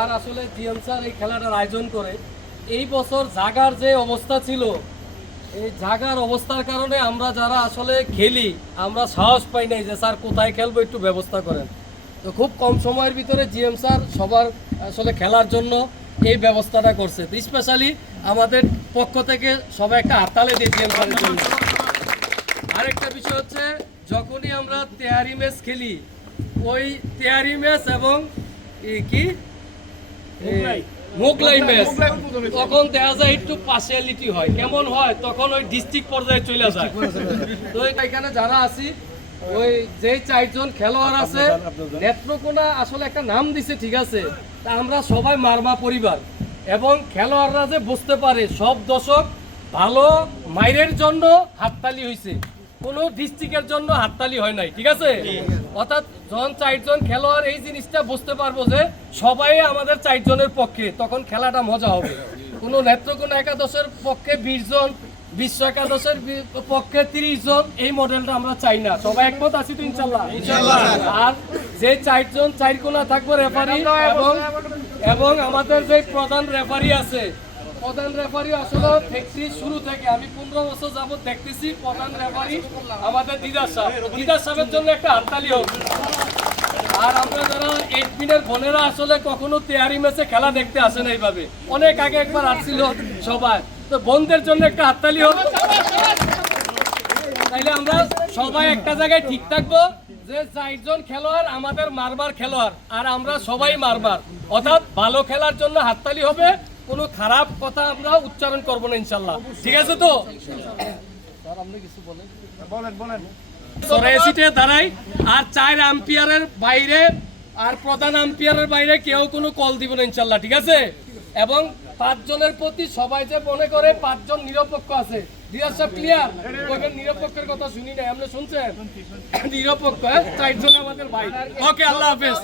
আর আসলে GM sir এই খেলাটার আয়োজন করে এই বছর জাগার যে অবস্থা ছিল, এই জাগার অবস্থার কারণে আমরা যারা আসলে খেলি আমরা সাহস পাই নাই যে স্যার কোথায় খেলবো, একটু ব্যবস্থা করেন। তো খুব কম সময়ের ভিতরে জিএম স্যার সবার আসলে খেলার জন্য এই ব্যবস্থাটা করছে। তো স্পেশালি আমাদের পক্ষ থেকে সবাই একটা হাততালি দিয়ে জিএম স্যারের জন্য। আরেকটা বিষয় হচ্ছে, যখনই আমরা তেহারি ম্যাচ খেলি, ওই তেহারি ম্যাচ এবং কি মোগলাই ম্যাচ, তখন দেখা যায় একটু পার্সিয়ালিটি হয়। কেমন হয়? তখন ওই ডিস্ট্রিক্ট পর্যায়ে চলে যায়। তো এখানে যারা আছি, ওই যে 4 জন খেলোয়াড় আছে, নেত্রকোনা আসলে একটা নাম দিছে, ঠিক আছে, তা আমরা সবাই মারমা পরিবার এবং খেলোয়াড়রা যে বুঝতে পারে সব দর্শক ভালো মাইরের জন্য হাততালি হয়েছে, কোনো ডিস্ট্রিক্টের জন্য হাততালি হয় নাই, ঠিক আছে। অর্থাৎ যখন 4 জন খেলোয়াড় এই জিনিসটা বুঝতে পারবো যে সবাই আমাদের 4 জনের পক্ষে, তখন খেলাটা মজা হবে। কোনো নেত্রকোনা একাদশের পক্ষে 20 জন, বিশ্ব একাদশের পক্ষে 30 জন, এই মডেলটা আমরা চাই না। সবাই একমত আছি তো ইনশাল্লাহ? আর যে 4 জন 4 কোণা থাকবো রেফারি, এবং আমাদের যে প্রধান রেফারি আছে, প্রধান রেফারি আসলে দেখছি শুরু থেকে, আমি 15 বছর যাবত দেখতেছি প্রধান রেফারি আমাদের দিদার সাহেবের জন্য একটা হাততালি হোক। আর আমরা যারা 8 মিনিটের বোনেরা আসলে কখনো তেহারি ম্যাচে খেলা দেখতে আসেন এইভাবে, অনেক আগে একবার আসছিল সবাই, তো বোনদের জন্য একটা হাততালি হোক। তাইলে আমরা সবাই একটা জায়গায় ঠিক থাকবো যে 4 জন খেলোয়াড় আমাদের মারবার খেলোয়াড়, আর আমরা সবাই মারবার, অর্থাৎ ভালো খেলার জন্য হাততালি হবে, কোনো খারাপ কথা আমরা উচ্চারণ করবো না ইনশাল্লাহ, ঠিক আছে তো? দাঁড়াই আর 4 আম্পায়ারের বাইরে আর প্রধান আম্পায়ারের বাইরে কেউ কোনো কল দিব না ইনশাল্লাহ, ঠিক আছে। এবং 5 জনের প্রতি সবাই যে মনে করে 5 জন নিরপেক্ষ আছে, দিদার সাহেব ক্লিয়ার? ওইখানে নিরপেক্ষের কথা শুনি নাই, আপনি শুনছেন? নিরপেক্ষ 4 জন আমাদের ভাই। ওকে, আল্লাহ হাফেজ।